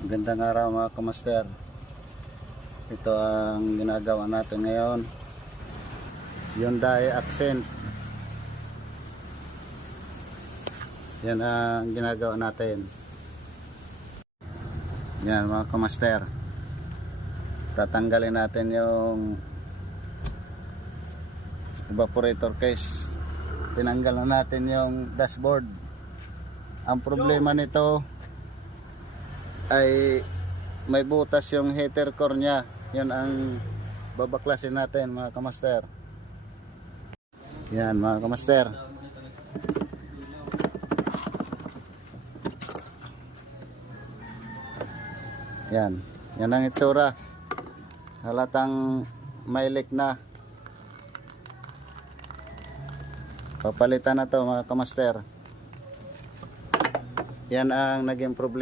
Magandang araw mga kamaster. Ito ang ginagawa natin ngayon. Hyundai Accent. Yan ang ginagawa natin. Yan mga kamaster. Tatanggalin natin yung evaporator case. Tinanggal na natin yung dashboard. Ang problema nito ay may butas yung heater core nya. Yun ang babaklasin natin mga kamaster. Yan mga kamaster. Yan. Yan ang itsura. Halatang may leak na. Papalitan na to mga kamaster. Yan ang naging problema.